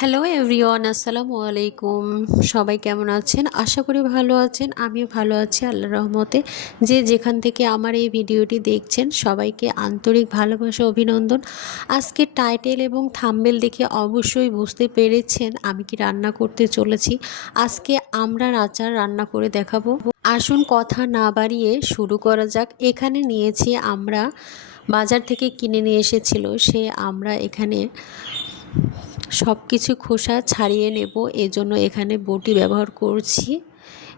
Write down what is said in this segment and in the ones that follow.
Hello everyone, আসসালামু আলাইকুম। সবাই কেমন আছেন? আশা করি ভালো আছেন। আমিও ভালো আছি আল্লাহর রহমতে। যে যেখান থেকে আমার এই ভিডিওটি দেখছেন সবাইকে আন্তরিক ভালোবাসা, অভিনন্দন। আজকে টাইটেল এবং থাম্বনেল দেখে অবশ্যই বুঝতে পেরেছেন আমি কি রান্না করতে চলেছি। আজকে আমড়ার আচার রান্না করে দেখাবো। আসুন কথা না বাড়িয়ে শুরু করা যাক। এখানে নিয়েছি আমরা, বাজার থেকে কিনে নিয়ে এসেছিল সে আমরা এখানে সব কিছু খোসা ছাড়িয়ে নেব, এজন্য এখানে বটি ব্যবহার করছি।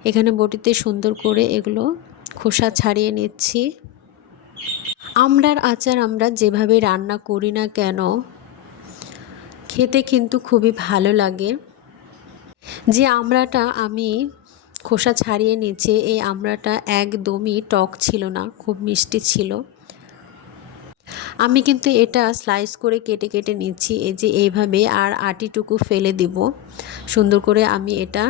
এখানে বটিতে সুন্দর করে এগুলো খোসা ছাড়িয়ে নিচ্ছি। আমড়ার আচার আমরা যেভাবে রান্না করি না কেন, খেতে কিন্তু খুবই ভালো লাগে। যে আমড়াটা আমি খোসা ছাড়িয়ে নিচ্ছি, এই আমড়াটা একদমই টক ছিল না, খুব মিষ্টি ছিল। আমি কিন্তু এটা স্লাইস করে কেটে কেটে নিচ্ছি, এই যে এইভাবে, আর আটিটুকু ফেলে দিব। সুন্দর করে আমি এটা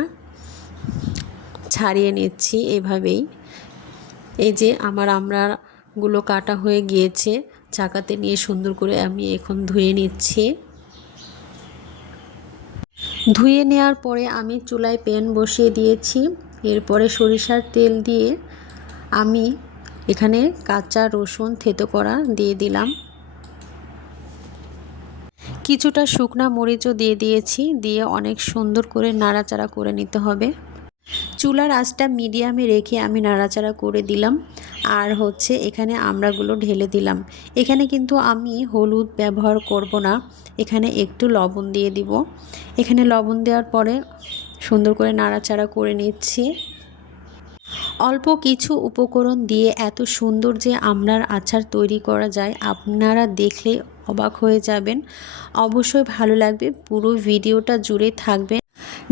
ছাড়িয়ে নিচ্ছি এভাবেই। এই যে আমার আমড়াগুলো কাটা হয়ে গিয়েছে, চাকাতে নিয়ে সুন্দর করে আমি এখন ধুয়ে নিচ্ছি। ধুয়ে নেওয়ার পরে আমি চুলায় প্যান বসিয়ে দিয়েছি। এরপরে সরিষার তেল দিয়ে আমি এখানে কাঁচা রসুন থেতো করা দিয়ে দিলাম। কিছুটা শুকনা মরিচও দিয়ে দিয়েছি, দিয়ে অনেক সুন্দর করে নাড়াচাড়া করে নিতে হবে। চুলার আঁচটা মিডিয়ামে রেখে আমি নাড়াচাড়া করে দিলাম। আর এখানে আমড়াগুলো ঢেলে দিলাম। এখানে কিন্তু আমি হলুদ ব্যবহার করব না, এখানে একটু লবণ দিয়ে দিব। এখানে লবণ দেওয়ার পরে সুন্দর করে নাড়াচাড়া করে নিচ্ছি। অল্প কিছু উপকরণ দিয়ে এত সুন্দর যে আমড়ার আচার তৈরি করা যায়, আপনারা দেখলে অবাক হয়ে যাবেন। অবশ্যই ভালো লাগবে, পুরো ভিডিওটা জুড়ে থাকবে।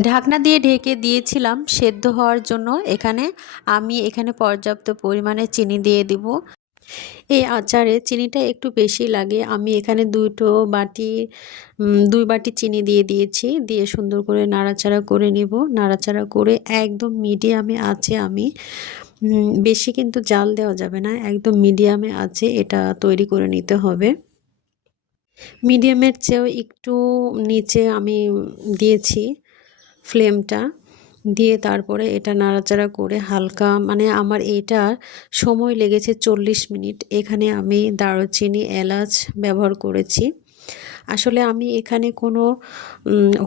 ঢাকনা দিয়ে ঢেকে দিয়েছিলাম সেদ্ধ হওয়ার জন্য। এখানে পর্যাপ্ত পরিমাণে চিনি দিয়ে দিব। এই আচারে চিনিটা একটু বেশি লাগে। আমি এখানে দুই বাটি চিনি দিয়ে দিয়েছি, দিয়ে সুন্দর করে নাড়াচাড়া করে নিব। নাড়াচাড়া করে একদম মিডিয়ামে আছে আমি, বেশি কিন্তু জাল দেওয়া যাবে না, একদম মিডিয়ামে আছে এটা তৈরি করে নিতে হবে। মিডিয়ামের চেয়েও একটু নিচে আমি দিয়েছি ফ্লেমটা, দিয়ে তারপরে এটা নাড়াচাড়া করে হালকা, আমার এইটা সময় লেগেছে 40 মিনিট। এখানে আমি দারুচিনি, এলাচ ব্যবহার করেছি। আসলে আমি এখানে কোনো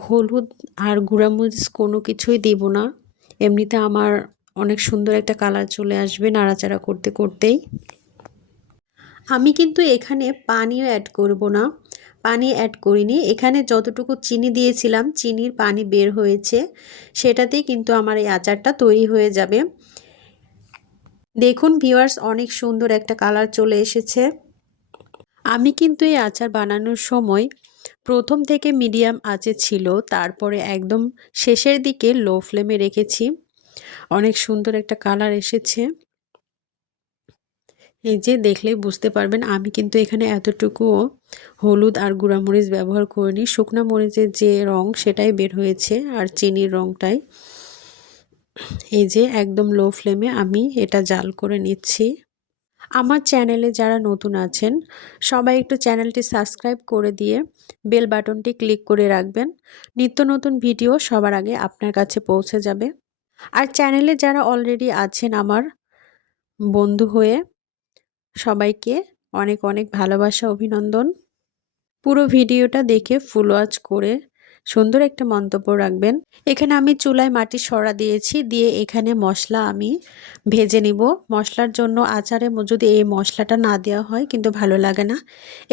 হলুদ আর গুঁড়ামরিচ কোনো কিছুই দিব না। এমনিতে আমার অনেক সুন্দর একটা কালার চলে আসবে নাড়াচাড়া করতে করতেই। আমি কিন্তু এখানে পানিও অ্যাড করব না, পানি অ্যাড করিনি। এখানে যতটুকু চিনি দিয়েছিলাম চিনির পানি বের হয়েছে, সেটাতেই কিন্তু আমার এই আচারটা তৈরি হয়ে যাবে। দেখুন ভিউয়ার্স, অনেক সুন্দর একটা কালার চলে এসেছে। আমি কিন্তু এই আচার বানানোর সময় প্রথম থেকে মিডিয়াম আঁচে ছিল, তারপরে একদম শেষের দিকে লো ফ্লেমে রেখেছি। অনেক সুন্দর একটা কালার এসেছে। এই যে দেখলেই বুঝতে পারবেন, আমি কিন্তু এখানে এতটুকুও হলুদ আর গুঁড়ামরিচ ব্যবহার করিনি। শুকনা মরিচের যে রং সেটাই বের হয়েছে, আর চিনির রংটাই। এই যে একদম লো ফ্লেমে আমি এটা জাল করে নিচ্ছি। আমার চ্যানেলে যারা নতুন আছেন সবাই একটু চ্যানেলটি সাবস্ক্রাইব করে দিয়ে বেল বাটনটি ক্লিক করে রাখবেন। নিত্য নতুন ভিডিও সবার আগে আপনার কাছে পৌঁছে যাবে। আর চ্যানেলে যারা অলরেডি আছেন আমার বন্ধু হয়ে, সবাইকে অনেক অনেক ভালোবাসা, অভিনন্দন। পুরো ভিডিওটা দেখে ফুল ওয়াচ করে সুন্দর একটা মন্তব্য রাখবেন। এখানে আমি চুলায় মাটির সরা দিয়েছি, দিয়ে এখানে মশলা আমি ভেজে নিব। মশলার জন্য আচারে যদি এই মশলাটা না দেওয়া হয় কিন্তু ভালো লাগে না।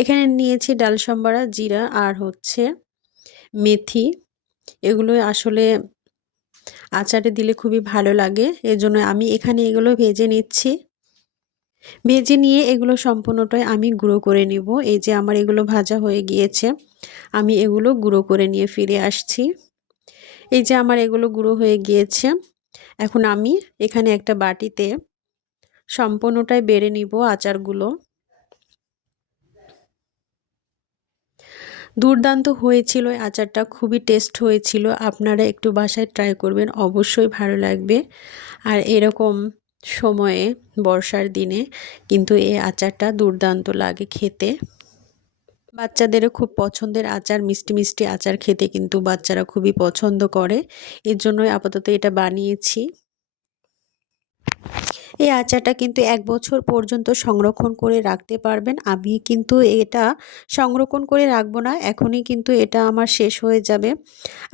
এখানে নিয়েছি ডাল সম্বরা, জিরা আর মেথি। এগুলো আসলে আচারে দিলে খুবই ভালো লাগে, এজন্য আমি এখানে এগুলো ভেজে নিচ্ছি। ভেজে নিয়ে এগুলো সম্পূর্ণটাই আমি গুঁড়ো করে নিব। এই যে আমার এগুলো ভাজা হয়ে গিয়েছে, আমি এগুলো গুঁড়ো করে নিয়ে ফিরে আসছি। এই যে আমার এগুলো গুঁড়ো হয়ে গিয়েছে। এখন আমি এখানে একটা বাটিতে সম্পূর্ণটাই বেড়ে নিব আচারগুলো। দুর্দান্ত হয়েছিল আচারটা, খুবই টেস্ট হয়েছিল। আপনারা একটু বাসায় ট্রাই করবেন, অবশ্যই ভালো লাগবে। আর এরকম সময়ে বর্ষার দিনে কিন্তু এই আচারটা দুর্দান্ত লাগে খেতে। বাচ্চাদেরও খুব পছন্দের আচার, মিষ্টি মিষ্টি আচার খেতে কিন্তু বাচ্চারা খুবই পছন্দ করে। এর জন্যই আপাতত এটা বানিয়েছি। এই আচারটা কিন্তু ১ বছর পর্যন্ত সংরক্ষণ করে রাখতে পারবেন। আমি কিন্তু এটা সংরক্ষণ করে রাখবো না, এখনই কিন্তু এটা আমার শেষ হয়ে যাবে।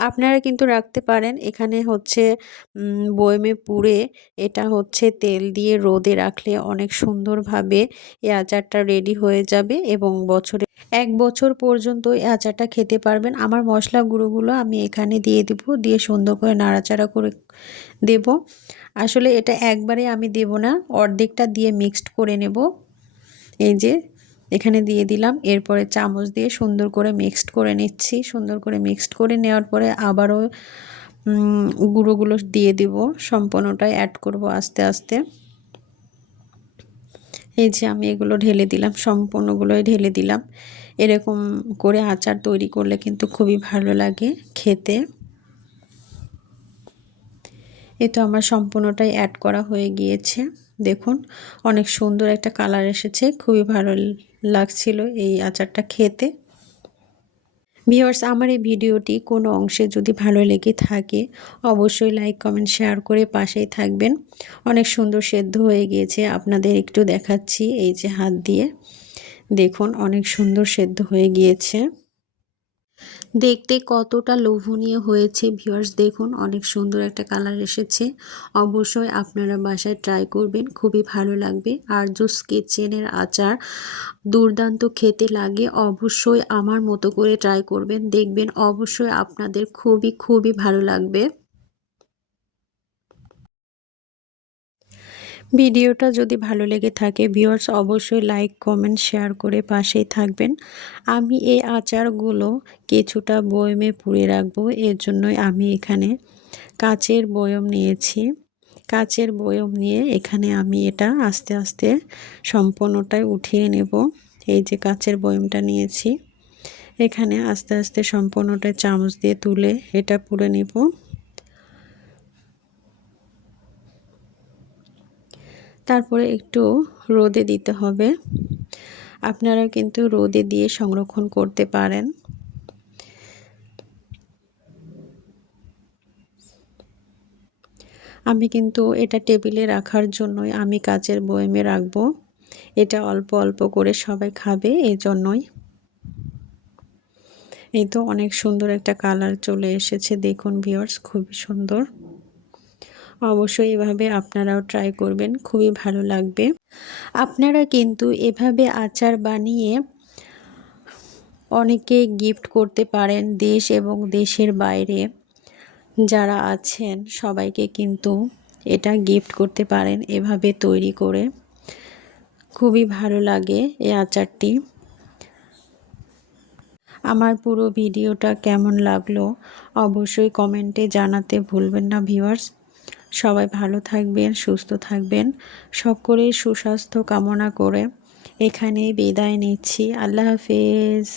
আপনারা কিন্তু রাখতে পারেন। এখানে হচ্ছে বয়মে পুরে এটা হচ্ছে তেল দিয়ে রোদে রাখলে অনেক সুন্দরভাবে এই আচারটা রেডি হয়ে যাবে এবং ১ বছর পর্যন্ত এই আচারটা খেতে পারবেন। আমার মশলা গুঁড়োগুলো আমি এখানে দিয়ে দিব, দিয়ে সুন্দর করে নাড়াচাড়া করে দেব। আসলে এটা একবারে আমি দেব না, অর্ধেকটা দিয়ে মিক্সড করে নেব। এই যে এখানে দিয়ে দিলাম, এরপরে চামচ দিয়ে সুন্দর করে মিক্সড করে নিচ্ছি। সুন্দর করে মিক্সড করে নেওয়ার পরে আবারও গুঁড়োগুলো দিয়ে দিব, সম্পূর্ণটাই অ্যাড করব আস্তে আস্তে। এই যে আমি এগুলো ঢেলে দিলাম, সম্পূর্ণগুলোই ঢেলে দিলাম। এরকম করে আচার তৈরি করলে কিন্তু খুবই ভালো লাগে খেতে। এই তো আমার সম্পূর্ণটাই অ্যাড করা হয়ে গিয়েছে। দেখুন অনেক সুন্দর একটা কালার এসেছে, খুবই ভালো লাগছিল এই আচারটা খেতে। ভিউয়ার্স, আমার এই ভিডিওটি কোনো অংশে যদি ভালো লেগে থাকে অবশ্যই লাইক কমেন্ট শেয়ার করে পাশেই থাকবেন। অনেক সুন্দর সেদ্ধ হয়ে গিয়েছে, আপনাদের একটু দেখাচ্ছি এই যে হাত দিয়ে দেখুন অনেক সুন্দর সেদ্ধ হয়ে গিয়েছে। দেখতে কতটা লোভনীয় হয়েছে ভিউয়ার্স, দেখুন অনেক সুন্দর একটা কালার এসেছে। অবশ্যই আপনারা বাসায় ট্রাই করবেন, খুবই ভালো লাগবে। আর জুস কিচেনের আচার দুর্দান্ত খেতে লাগে, অবশ্যই আমার মতো করে ট্রাই করবেন, দেখবেন অবশ্যই আপনাদের খুবই খুবই ভালো লাগবে। ভিডিওটা যদি ভালো লেগে থাকে ভিউয়ার্স অবশ্যই লাইক কমেন্ট শেয়ার করে পাশেই থাকবেন। আমি এই আচারগুলো কিছুটা বয়মে পুড়ে রাখবো, এর জন্যই আমি এখানে কাচের বয়ম নিয়েছি। কাচের বয়ম নিয়ে এখানে আমি এটা আস্তে আস্তে সম্পূর্ণটাই উঠিয়ে নেব। এই যে কাচের বয়মটা নিয়েছি, এখানে আস্তে আস্তে সম্পূর্ণটাই চামচ দিয়ে তুলে এটা পুড়ে নেব। তারপরে একটু রোদে দিতে হবে। আপনারা কিন্তু রোদে দিয়ে সংরক্ষণ করতে পারেন। আমি কিন্তু এটা টেবিলে রাখার জন্যই আমি কাচের বয়মে রাখবো। এটা অল্প অল্প করে সবাই খাবে এই জন্যই। এই তো অনেক সুন্দর একটা কালার চলে এসেছে, দেখুন ভিউয়ার্স খুবই সুন্দর। অবশ্যই এভাবে আপনারাও ট্রাই করবেন, খুবই ভালো লাগবে। আপনারা কিন্তু এভাবে আচার বানিয়ে অনেকে গিফট করতে পারেন, দেশ এবং দেশের বাইরে যারা আছেন সবাইকে কিন্তু এটা গিফট করতে পারেন এভাবে তৈরি করে। খুবই ভালো লাগে এই আচারটি। আমার পুরো ভিডিওটা কেমন লাগলো অবশ্যই কমেন্টে জানাতে ভুলবেন না ভিউয়ার্স। সবাই ভালো থাকবেন, সুস্থ থাকবেন, সকলের সুস্বাস্থ্য কামনা করে এখানেই বিদায় নিচ্ছি। আল্লাহ হাফেজ।